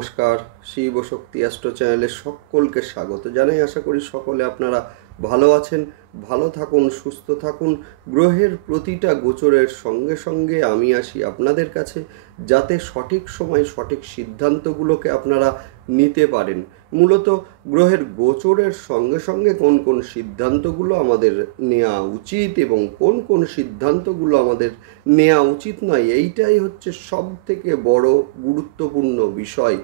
নমস্কার, শিব শক্তি অ্যাস্ট্রো চ্যানেলে সকলকে স্বাগত জানাই। আশা করি সকলে আপনারা ভালো আছেন, ভালো থাকুন, সুস্থ থাকুন। গ্রহের প্রতিটা গোচরের সঙ্গে সঙ্গে আমি আসি আপনাদের কাছে, যাতে সঠিক সময় সঠিক সিদ্ধান্তগুলোকে আপনারা নিতে পারেন। মূলত গ্রহের গোচরের সঙ্গে সঙ্গে কোন কোন সিদ্ধান্তগুলো আমাদের নেওয়া উচিত এবং কোন কোন সিদ্ধান্তগুলো আমাদের নেওয়া উচিত নয়, এইটাই হচ্ছে সব থেকে বড় গুরুত্বপূর্ণ বিষয়,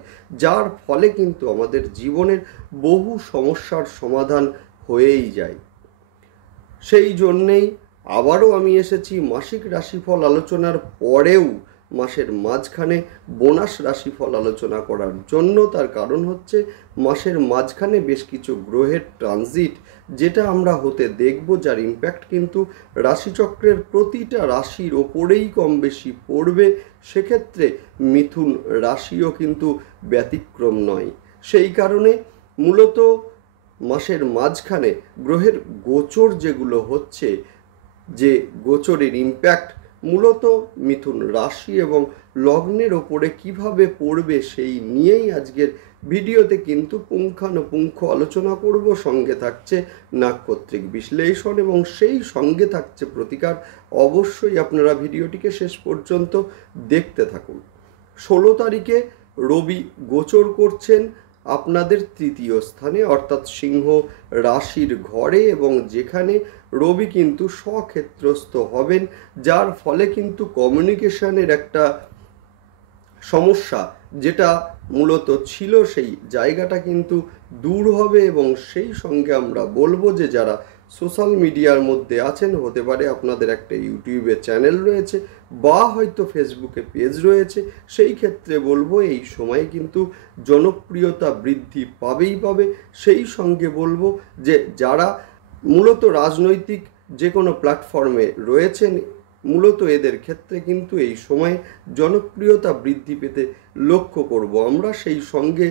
যার ফলে কিন্তু আমাদের জীবনের বহু সমস্যার সমাধান হয়েই যায়। সেই জন্যেই আবারও আমি এসেছি মাসিক রাশিফল আলোচনার পরেও মাসের মাঝখানে বোনাস রাশিফল আলোচনা করার জন্য। তার কারণ হচ্ছে মাসের মাঝখানে বেশ কিছু গ্রহের ট্রানজিট যেটা আমরা হতে দেখব, যার ইম্প্যাক্ট কিন্তু রাশিচক্রের প্রতিটা রাশির ওপরেই কম বেশি পড়বে। সেক্ষেত্রে মিথুন রাশিও কিন্তু ব্যতিক্রম নয়। সেই কারণে মূলত মাসের মাঝখানে গ্রহের গোচর যেগুলো হচ্ছে, যে গোচরের ইম্প্যাক্ট মূলত মিথুন রাশি এবং লগ্নের ওপরে কিভাবে পড়বে সেই নিয়েই আজকের ভিডিওতে কিন্তু পুঙ্খানুপুঙ্খ আলোচনা করব। সঙ্গে থাকছে নাক্ষত্রিক বিশ্লেষণ এবং সেই সঙ্গে থাকছে প্রতিকার। অবশ্যই আপনারা ভিডিওটিকে শেষ পর্যন্ত দেখতে থাকুন। 16 তারিখে রবি গোচর করছেন আপনাদের তৃতীয় স্থানে, অর্থাৎ সিংহ রাশির ঘরে, এবং যেখানে রবি কিন্তু স্বক্ষেত্রস্থ হবেন, যার ফলে কিন্তু কমিউনিকেশনের একটা সমস্যা যেটা মূলত ছিল সেই জায়গাটা কিন্তু দূর হবে। এবং সেই সঙ্গে আমরা বলবো যে যারা সোশ্যাল মিডিয়ার মধ্যে আছেন, হতে পারে আপনাদের একটা ইউটিউবে চ্যানেল রয়েছে বা হয়তো ফেসবুকে পেজ রয়েছে, সেই ক্ষেত্রে বলবো এই সময় কিন্তু জনপ্রিয়তা বৃদ্ধি পাবে। সেই সঙ্গে বলবো যে যারা মূলত রাজনৈতিক যে কোনো প্ল্যাটফর্মে রয়েছেন, মূলত এদের ক্ষেত্রে কিন্তু এই সময় জনপ্রিয়তা বৃদ্ধি পেতে লক্ষ্য করব আমরা। সেই সঙ্গে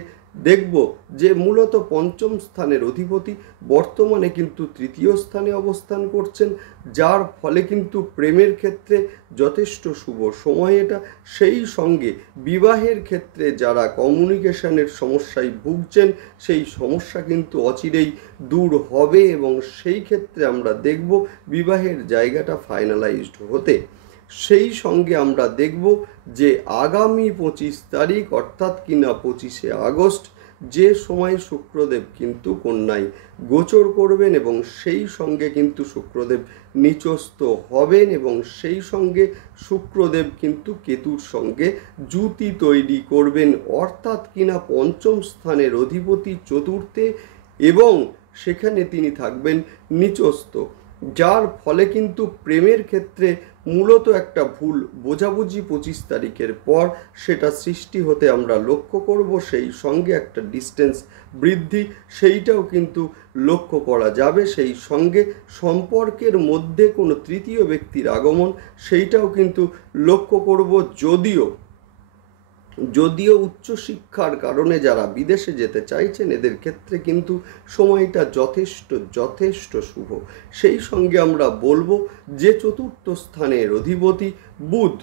দেখব যে মূলত পঞ্চম স্থানের অধিপতি বর্তমানে কিন্তু তৃতীয় স্থানে অবস্থান করছেন, যার ফলে কিন্তু প্রেমের ক্ষেত্রে যথেষ্ট শুভ সময় এটা। সেই সঙ্গে বিবাহের ক্ষেত্রে যারা কমিউনিকেশনের সমস্যায় ভুগছেন, সেই সমস্যা কিন্তু অচিরেই দূর হবে এবং সেই ক্ষেত্রে আমরা দেখব বিবাহের জায়গাটা ফাইনালাইজড হতে। সেই সঙ্গে আমরা দেখব যে আগামী 25 তারিখ অর্থাৎ কিনা 25শে আগস্ট, যে সময় শুক্রদেব কিন্তু কন্যায় গোচর করবেন এবং সেই সঙ্গে কিন্তু শুক্রদেব নিচস্থ হবেন এবং সেই সঙ্গে শুক্রদেব কিন্তু কেতুর সঙ্গে জুতি তৈরি করবেন, অর্থাৎ কিনা পঞ্চম স্থানের অধিপতি চতুর্থে, এবং সেখানে তিনি থাকবেন নিচস্থ, যার ফলে কিন্তু প্রেমের ক্ষেত্রে মূলত একটা ভুল বোঝাবুঝি 25 তারিখের পর সেটা সৃষ্টি হতে আমরা লক্ষ্য করব। সেই সঙ্গে একটা ডিস্টেন্স বৃদ্ধি সেইটাও কিন্তু লক্ষ্য করা যাবে। সেই সঙ্গে সম্পর্কের মধ্যে কোনো তৃতীয় ব্যক্তির আগমন সেইটাও কিন্তু লক্ষ্য করব। যদিও উচ্চশিক্ষার কারণে যারা বিদেশে যেতে চাইছেন, এদের ক্ষেত্রে কিন্তু সময়টা যথেষ্ট শুভ। সেই সঙ্গে আমরা বলবো যে চতুর্থ স্থানের অধিপতি বুধ,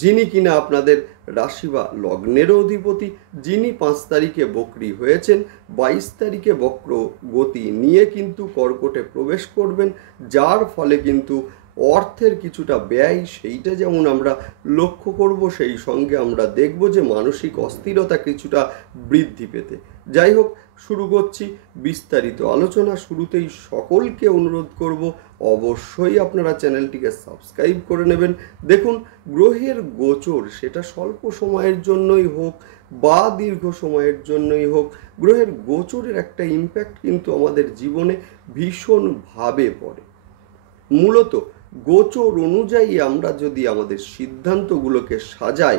যিনি কিনা আপনাদের রাশি বা লগ্নেরও অধিপতি, যিনি 5 তারিখে বক্রী হয়েছেন, 22 তারিখে বক্র গতি নিয়ে কিন্তু কর্কটে প্রবেশ করবেন, যার ফলে কিন্তু অর্থের কিছুটা ব্যয় সেইটা যেমন আমরা লক্ষ্য করব। সেই সঙ্গে আমরা দেখব যে মানসিক অস্থিরতা কিছুটা বৃদ্ধি পেতে। যাই হোক, শুরু করছি বিস্তারিত আলোচনা। শুরুতেই সকলকে অনুরোধ করব অবশ্যই আপনারা চ্যানেলটিকে সাবস্ক্রাইব করে নেবেন। দেখুন, গ্রহের গোচর সেটা স্বল্প সময়ের জন্যই হোক বা দীর্ঘ সময়ের জন্যই হোক, গ্রহের গোচরের একটা ইম্প্যাক্ট কিন্তু আমাদের জীবনে ভীষণভাবে পড়ে। মূলত গোচর অনুযায়ী আমরা যদি আমাদের সিদ্ধান্তগুলোকে সাজাই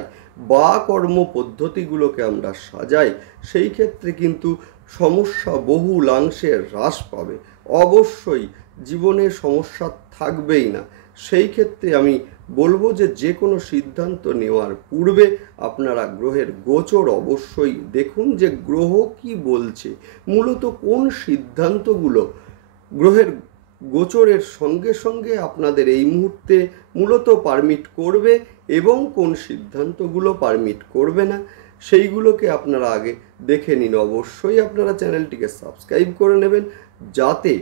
বা কর্মপদ্ধতিগুলোকে আমরা সাজাই, সেই ক্ষেত্রে কিন্তু সমস্যা বহুলাংশে হ্রাস পাবে। অবশ্যই জীবনে সমস্যা থাকবেই না। সেই ক্ষেত্রে আমি বলবো যে কোনো সিদ্ধান্ত নেওয়ার পূর্বে আপনারা গ্রহের গোচর অবশ্যই দেখুন যে গ্রহ কি বলছে, মূলত কোন সিদ্ধান্তগুলো গ্রহের গোচরের সঙ্গে সঙ্গে আপনাদের এই মুহূর্তে মূলত পারমিট করবে এবং কোন সিদ্ধান্তগুলো পারমিট করবে না। সেইগুলোকে আপনারা আগে দেখে নিন। অবশ্যই আপনারা চ্যানেলটিকে সাবস্ক্রাইব করে নেবেন, যাতে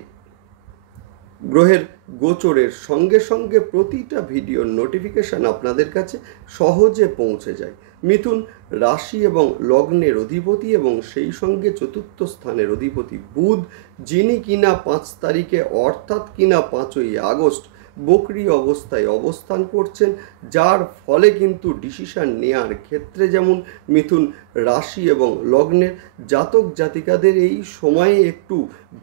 গ্রহের গোচরের সঙ্গে সঙ্গে প্রতিটা ভিডিওর নোটিফিকেশান আপনাদের কাছে সহজে পৌঁছে যায়। মিথুন রাশি এবং লগ্নের অধিপতি এবং সেই সঙ্গে চতুর্থ স্থানের অধিপতি বুধ, যিনি কিনা 5 তারিখে অর্থাৎ কিনা 5ই আগস্ট বকরি অবস্থায় অবস্থান করছেন, যার ফলে কিন্তু ডিসিশন নেওয়ার ক্ষেত্রে যেমন মিথুন রাশি এবং লগ্নের জাতক জাতিকাদের এই সময়ে একটু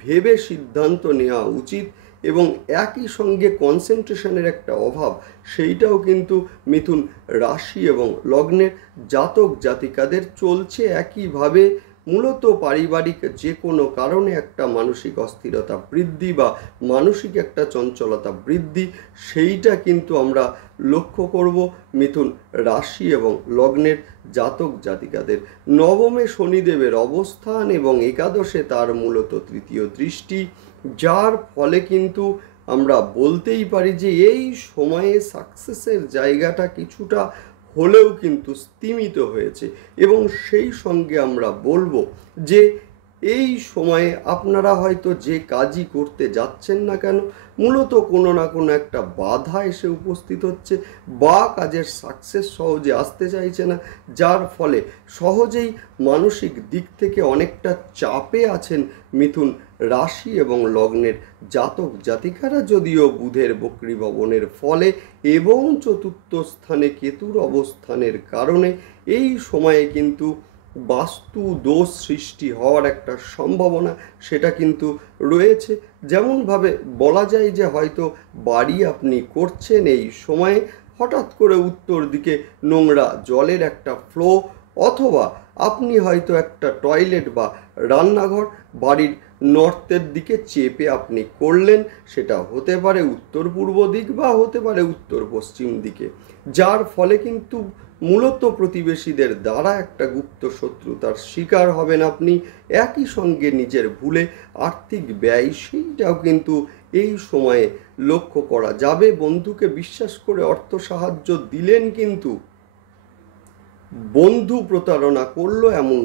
ভেবে সিদ্ধান্ত নেওয়া উচিত এবং একই সঙ্গে কনসেন্ট্রেশনের একটা অভাব, সেইটাও কিন্তু মিথুন রাশি এবং লগ্নের জাতক জাতিকাদের চলছে একইভাবে। মূলত পারিবারিক যে কোনো কারণে একটা মানসিক অস্থিরতা বৃদ্ধি বা মানসিক একটা চঞ্চলতা বৃদ্ধি, সেইটা কিন্তু আমরা লক্ষ্য করব মিথুন রাশি এবং লগ্নের জাতক জাতিকাদের। নবমে শনিদেবের অবস্থান এবং একাদশে তার মূলত তৃতীয় দৃষ্টি, যার ফলে কিন্তু আমরা বলতেই পারি যে এই সময়ে সাকসেসের জায়গাটা কিছুটা হলেও কিন্তু স্তিমিত হয়েছে। এবং সেই সঙ্গে আমরা বলবো যে এই সময়ে আপনারা হয়তো যে কাজই করতে যাচ্ছেন না কেন, মূলত কোনো না কোনো একটা বাধা এসে উপস্থিত হচ্ছে বা কাজের সাকসেস সহজে আসতে চাইছে না, যার ফলে সহজেই মানসিক দিক থেকে অনেকটা চাপে আছেন মিথুন রাশি এবং লগ্নের জাতক জাতিকারা। যদিও বুধের বক্রী ভবনের ফলে এবং চতুর্থ স্থানে কেতুর অবস্থানের কারণে এই সময়ে কিন্তু বাস্তু দোষ সৃষ্টি হওয়ার একটা সম্ভাবনা সেটা কিন্তু রয়েছে। যেমনভাবে বলা যায় যে হয়তো বাড়ি আপনি করছেন, এই সময়ে হঠাৎ করে উত্তর দিকে নোংরা জলের একটা ফ্লো, অথবা আপনি হয়তো একটা টয়লেট বা রান্নাঘর বাড়ির নর্থের দিকে চেপে আপনি করলেন, সেটা হতে পারে উত্তর পূর্ব দিক বা হতে পারে উত্তর পশ্চিম দিকে, যার ফলে কিন্তু মূলত প্রতিবেশীদের দ্বারা একটা গুপ্ত শত্রুতার শিকার হবেন আপনি। একই সঙ্গে নিজের ভুলে আর্থিক ব্যয় সেইটাও কিন্তু এই সময়ে লক্ষ্য করা যাবে। বন্ধুকে বিশ্বাস করে অর্থ সাহায্য দিলেন, কিন্তু বন্ধু প্রতারণা করলো, এমন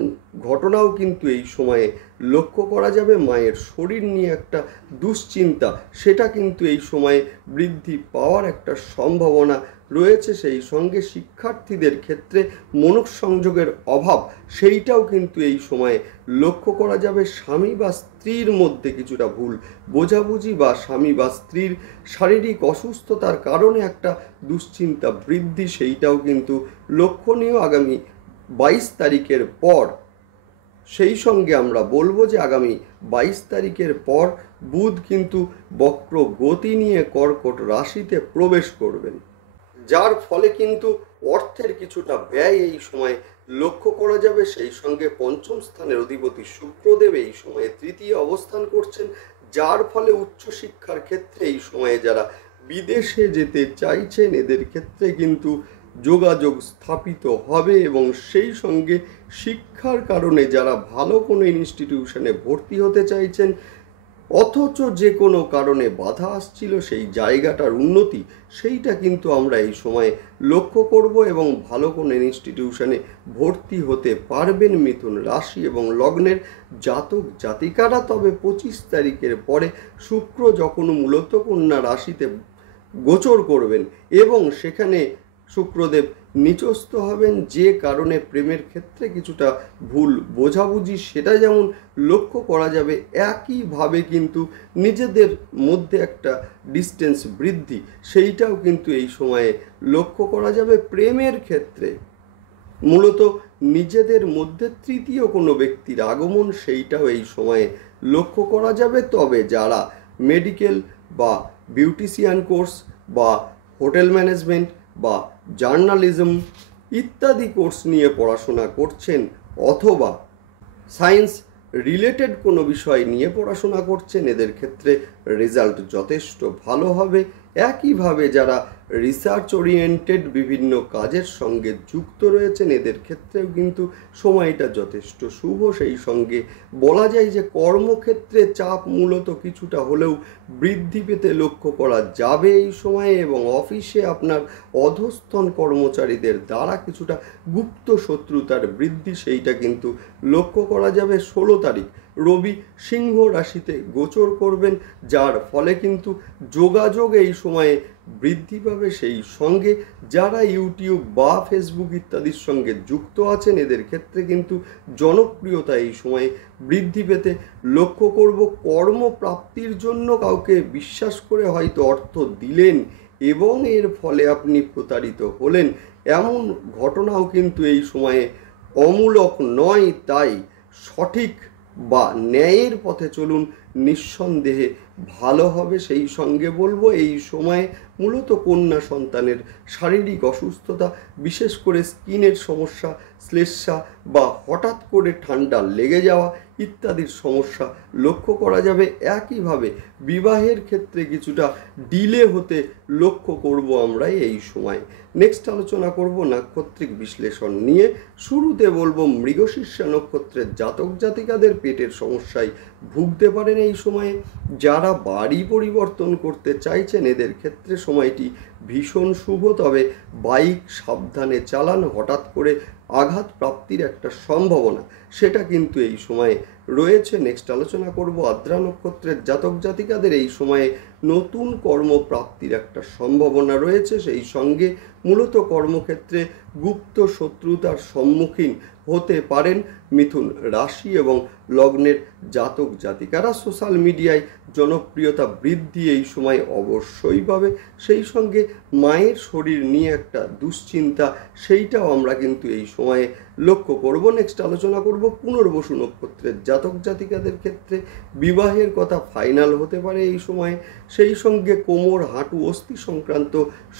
ঘটনাও কিন্তু এই সময়ে লক্ষ্য করা যাবে। মায়ের শরীর নিয়ে একটা দুশ্চিন্তা, সেটা কিন্তু এই সময়ে বৃদ্ধি পাওয়ার একটা সম্ভাবনা রয়েছে। সেই সঙ্গে শিক্ষার্থীদের ক্ষেত্রে মনোসংযোগের অভাব, সেইটাও কিন্তু এই সময়ে লক্ষ্য করা যাবে। স্বামী বা স্ত্রীর মধ্যে কিছুটা ভুল বোঝাবুঝি বা স্বামী বা স্ত্রীর শারীরিক অসুস্থতার কারণে একটা দুশ্চিন্তা বৃদ্ধি, সেইটাও কিন্তু লক্ষণীয় আগামী 22 তারিখের পর। সেই সঙ্গে আমরা বলবো যে আগামী 22 তারিখের পর বুধ কিন্তু বক্র গতি নিয়ে কর্কট রাশিতে প্রবেশ করবেন, যার ফলে কিন্তু অর্থের কিছুটা ব্যয় এই সময় লক্ষ্য করা যাবে। সেই সঙ্গে পঞ্চম স্থানের অধিপতি শুক্রদেব এই সময়ে তৃতীয় অবস্থান করছেন, যার ফলে উচ্চশিক্ষার ক্ষেত্রে এই সময়ে যারা বিদেশে যেতে চাইছেন এদের ক্ষেত্রে কিন্তু যোগাযোগ স্থাপিত হবে। এবং সেই সঙ্গে শিক্ষার কারণে যারা ভালো কোনো ইনস্টিটিউশনে ভর্তি হতে চাইছেন অথচ যে কোনো কারণে বাধা আসছিল, সেই জায়গাটার উন্নতি সেইটা কিন্তু আমরা এই সময়ে লক্ষ্য করব এবং ভালো কোনো ইনস্টিটিউশনে ভর্তি হতে পারবেন মিথুন রাশি এবং লগ্নের জাতক জাতিকারা। তবে 25 তারিখের পরে শুক্র যখন মূলত কন্যা রাশিতে গোচর করবেন এবং সেখানে শুক্রদেব নিচস্থ হবেন, যে কারণে প্রেমের ক্ষেত্রে কিছুটা ভুল বোঝাবুঝি সেটা যেমন লক্ষ্য করা যাবে, একইভাবে কিন্তু নিজেদের মধ্যে একটা ডিস্টেন্স বৃদ্ধি সেইটাও কিন্তু এই সময়ে লক্ষ্য করা যাবে। প্রেমের ক্ষেত্রে মূলত নিজেদের মধ্যে তৃতীয় কোনো ব্যক্তির আগমন সেইটাও এই সময়ে লক্ষ্য করা যাবে। তবে যারা মেডিকেল বা বিউটিশিয়ান কোর্স বা হোটেল ম্যানেজমেন্ট বা জার্নালিজম ইত্যাদি কোর্স নিয়ে পড়াশোনা করছেন অথবা সায়েন্স রিলেটেড কোনো বিষয় নিয়ে পড়াশোনা করছেন, এদের ক্ষেত্রে রেজাল্ট যথেষ্ট ভালো হবে। একইভাবে যারা রিসার্চ ওরিয়েন্টেড বিভিন্ন কাজের সঙ্গে যুক্ত রয়েছেন, এদের ক্ষেত্রেও কিন্তু সময়টা যথেষ্ট শুভ। সেই সঙ্গে বলা যায় যে কর্মক্ষেত্রে চাপ মূলত কিছুটা হলেও বৃদ্ধি পেতে লক্ষ্য করা যাবে এই সময়ে, এবং অফিসে আপনার অধস্তন কর্মচারীদের দ্বারা কিছুটা গুপ্ত শত্রুতার বৃদ্ধি সেইটা কিন্তু লক্ষ্য করা যাবে। 16 তারিখ রবি সিংহ রাশিতে গোচর করবেন, যার ফলে কিন্তু যোগাযোগ এই সময়ে বৃদ্ধি পাবে। সেই সঙ্গে যারা ইউটিউব বা ফেসবুক ইত্যাদির সঙ্গে যুক্ত আছেন, এদের ক্ষেত্রে কিন্তু জনপ্রিয়তা এই সময়ে বৃদ্ধি পেতে লক্ষ্য করব। কর্মপ্রাপ্তির জন্য কাউকে বিশ্বাস করে হয়তো অর্থ দিলেন এবং এর ফলে আপনি প্রতারিত হলেন, এমন ঘটনাও কিন্তু এই সময়ে অমূলক নয়। তাই সঠিক বা ন্যায়ের পথে চলুন, নিঃসন্দেহে ভালো হবে। সেই সঙ্গে বলবো এই সময়ে মূলত কন্যা সন্তানের শারীরিক অসুস্থতা, বিশেষ করে স্কিনের সমস্যা, শ্লেষ্মা বা হঠাৎ করে ঠান্ডা লেগে যাওয়া ইত্যাদির সমস্যা লক্ষ্য করা যাবে। একইভাবে বিবাহের ক্ষেত্রে কিছুটা ডিলে হতে লক্ষ্য করব আমরা এই সময়। নেক্সট আলোচনা করব নাক্ষত্রিক বিশ্লেষণ নিয়ে। শুরুতে বলবো মৃগশিরষা নক্ষত্রের জাতক জাতিকাদের পেটের সমস্যায় ভুগতে পারেন এই সময়ে। যারা বাড়ি পরিবর্তন করতে চাইছেন, এদের ক্ষেত্রে সময়টি ভীষণ শুভ, তবে বাইক সাবধানে চালান। হঠাৎ করে আঘাত প্রাপ্তির একটা সম্ভাবনা সেটা কিন্তু এই সময়ে রয়েছে। নেক্সট আলোচনা করব আদ্রা নক্ষত্রের জাতক জাতিকাদের এই সময়ে নতুন কর্মপ্রাপ্তির একটা সম্ভাবনা রয়েছে। সেই সঙ্গে মূলত কর্মক্ষেত্রে গুপ্ত শত্রুতার সম্মুখীন হতে পারেন মিথুন রাশি এবং লগ্নের জাতক জাতিকারা। সোশ্যাল মিডিয়ায় জনপ্রিয়তা বৃদ্ধি এই সময় অবশ্যই পাবে। সেই সঙ্গে মায়ের শরীর নিয়ে একটা দুশ্চিন্তা, সেইটাও আমরা কিন্তু এই সময়ে লক্ষ্য করব। নেক্সট আলোচনা করব পুনর্বসু নক্ষত্রের জাতক জাতিকাদের ক্ষেত্রে বিবাহের কথা ফাইনাল হতে পারে এই সময়ে। সেই সঙ্গে কোমর, হাঁটু, অস্থি সংক্রান্ত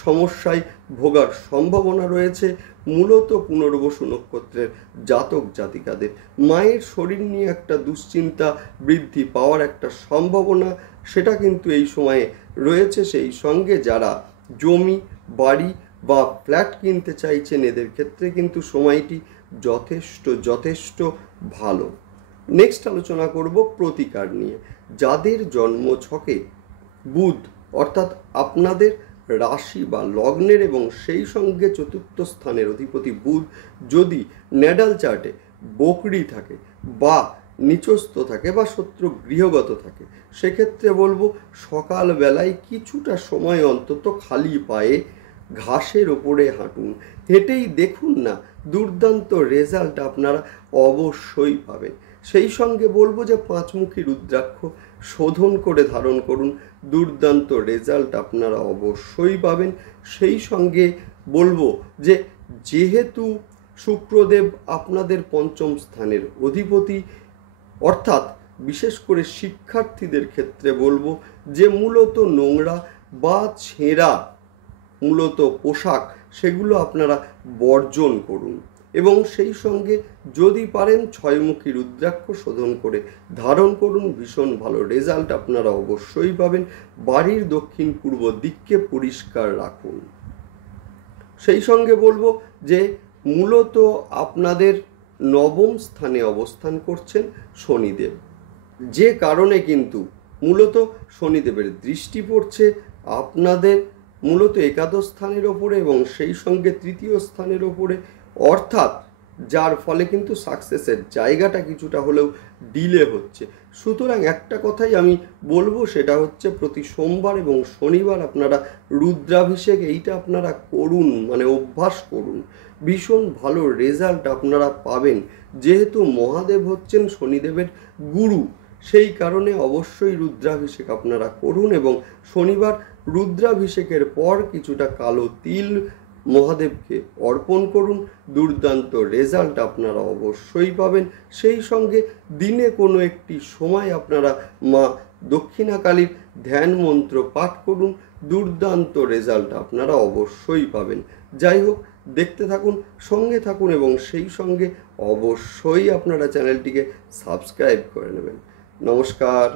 সমস্যায় ভোগার সম্ভাবনা রয়েছে মূলত পুনর্বসু নক্ষত্রের জাতক জাতিকাদের। মায়ের শরীর নিয়ে একটা দুশ্চিন্তা বৃদ্ধি পাওয়ার একটা সম্ভাবনা সেটা কিন্তু এই সময়ে রয়েছে। সেই সঙ্গে যারা জমি, বাড়ি বা ফ্ল্যাট কিনতে চাইছেন, এদের ক্ষেত্রে কিন্তু সময়টি যথেষ্ট ভালো। নেক্সট আলোচনা করব প্রতিকার নিয়ে। যাদের জন্ম ছকে বুধ অর্থাৎ আপনাদের রাশি বা লগ্নের এবং সেই সঙ্গে চতুর্থ স্থানের অধিপতি বুধ যদি ন্যাডাল চার্টে বকরি থাকে বা নিচস্থ থাকে বা শত্রু গৃহগত থাকে, সেক্ষেত্রে বলবো সকালবেলায় কিছুটা সময় অন্তত খালি পায়ে ঘাসের ওপরে হাঁটুন, হেঁটেই দেখুন না, দুর্দান্ত রেজাল্ট আপনারা অবশ্যই পাবেন। সেই সঙ্গে বলবো যে পাঁচমুখী রুদ্রাক্ষ শোধন করে ধারণ করুন, দুর্দান্ত রেজাল্ট আপনারা অবশ্যই পাবেন। সেই সঙ্গে বলবো যে যেহেতু শুক্রদেব আপনাদের পঞ্চম স্থানের অধিপতি, অর্থাৎ বিশেষ করে শিক্ষার্থীদের ক্ষেত্রে বলবো যে মূলত নোংরা বা ছেঁড়া মূলত পোশাক সেগুলো আপনারা বর্জন করুন, এবং সেই সঙ্গে যদি পারেন ছয়মুখী রুদ্রাক্ষ শোধন করে ধারণ করুন, ভীষণ ভালো রেজাল্ট আপনারা অবশ্যই পাবেন। বাড়ির দক্ষিণ পূর্ব দিককে পরিষ্কার রাখুন। সেই সঙ্গে বলবো যে মূলত আপনাদের নবম স্থানে অবস্থান করছেন শনিদেব, যে কারণে কিন্তু মূলত শনিদেবের দৃষ্টি পড়ছে আপনাদের মূলত একাদশ স্থানের ওপরে এবং সেই সঙ্গে তৃতীয় স্থানের ওপরে, অর্থাৎ যার ফলে কিন্তু সাকসেসের জায়গাটা কিছুটা হলেও ডিলে হচ্ছে। সুতরাং একটা কথাই আমি বলবো, সেটা হচ্ছে প্রতি সোমবার এবং শনিবার আপনারা রুদ্রাভিষেক এইটা আপনারা করুন, মানে অভ্যাস করুন, ভীষণ ভালো রেজাল্ট আপনারা পাবেন। যেহেতু মহাদেব হচ্ছেন শনিদেবের গুরু, সেই কারণে অবশ্যই রুদ্রাভিষেক আপনারা করুন এবং শনিবার রুদ্রাভিষেকের পর কিছুটা কালো তিল মহাদেবকে অর্পণ করুন, দুর্দান্ত রেজাল্ট আপনারা অবশ্যই পাবেন। সেই সঙ্গে দিনে কোনো একটি সময় আপনারা মা দক্ষিণাকালীর ধ্যান মন্ত্র পাঠ করুন, দুর্দান্ত রেজাল্ট আপনারা অবশ্যই পাবেন। যাই হোক, দেখতে থাকুন, সঙ্গে থাকুন এবং সেই সঙ্গে অবশ্যই আপনারা চ্যানেলটিকে সাবস্ক্রাইব করে নেবেন। নমস্কার।